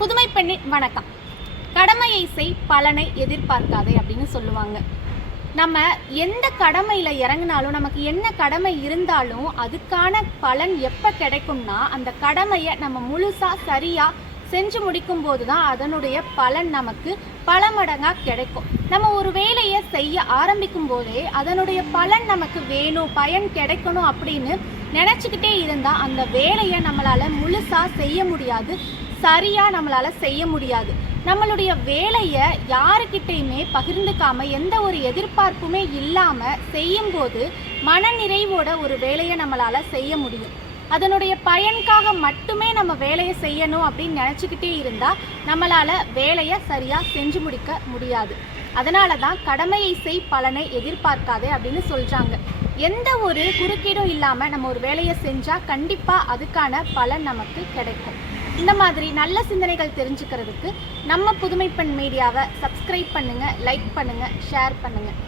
புதுமை பெண்ணின் வணக்கம். கடமையை செய் பலனை எதிர்பார்க்காதே அப்படின்னு சொல்லுவாங்க. நம்ம எந்த கடமையில் இறங்கினாலும் நமக்கு என்ன கடமை இருந்தாலும் அதுக்கான பலன் எப்போ கிடைக்கும்னா அந்த கடமையை நம்ம முழுசாக சரியாக செஞ்சு முடிக்கும் போது தான் அதனுடைய பலன் நமக்கு பல மடங்காக கிடைக்கும். நம்ம ஒரு வேலையை செய்ய ஆரம்பிக்கும் போதே அதனுடைய பலன் நமக்கு வேணும் பயன் கிடைக்கணும் அப்படின்னு நினச்சிக்கிட்டே இருந்தால் அந்த வேலையை நம்மளால் முழுசாக செய்ய முடியாது. சரியாக நம்மளால் செய்ய முடியாது. நம்மளுடைய வேலையை யாருக்கிட்டையுமே பகிர்ந்துக்காமல் எந்த ஒரு எதிர்பார்ப்புமே இல்லாமல் செய்யும்போது மனநிறைவோட ஒரு வேலையை நம்மளால் செய்ய முடியும். அதனுடைய பயனுக்காக மட்டுமே நம்ம வேலையை செய்யணும் அப்படின்னு நினச்சிக்கிட்டே இருந்தால் நம்மளால் வேலையை சரியாக செஞ்சு முடிக்க முடியாது. அதனால தான் கடமையை செய் பலனை எதிர்பார்க்காதே அப்படின்னு சொல்கிறாங்க எந்த ஒரு குறுக்கீடும் இல்லாமல் நம்ம ஒரு வேலையை செஞ்சால் கண்டிப்பாக அதுக்கான பலன் நமக்கு கிடைக்கும். இந்த மாதிரி நல்ல சிந்தனைகள் தெரிஞ்சுக்கிறதுக்கு நம்ம புதுமைப்பெண் மீடியாவை சப்ஸ்கிரைப் பண்ணுங்கள் லைக் பண்ணுங்கள் ஷேர் பண்ணுங்கள்